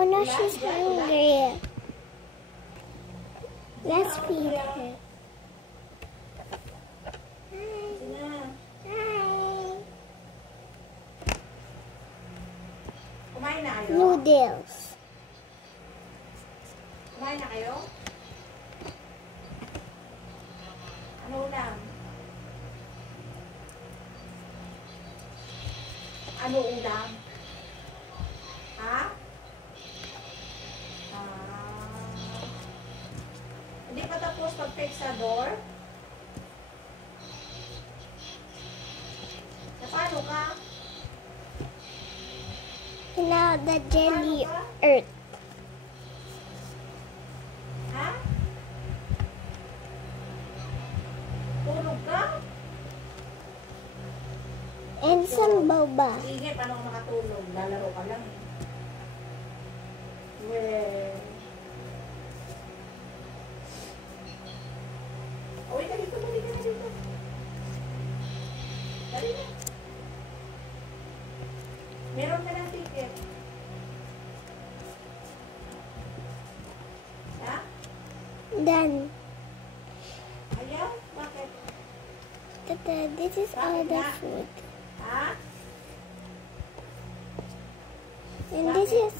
Oh no, she's hungry. Let's feed her. Kumain na kayo? Noodles. Kumain na kayo? Ano ulam? Ano ulam? Ha? Hindi pa tapos pag-fix sa door? Napano ka? Now the jelly earth. Ha? Tulog ka? And some boba. Sige, paano ka makatulog? Lalaro ka lang. Well. Uy, dali ka na dito. Dali na. Meron ka ng ticket. Ha? Done. Ayan? Bakit? Tata, this is all the food. Ha? And this is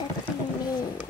that we made.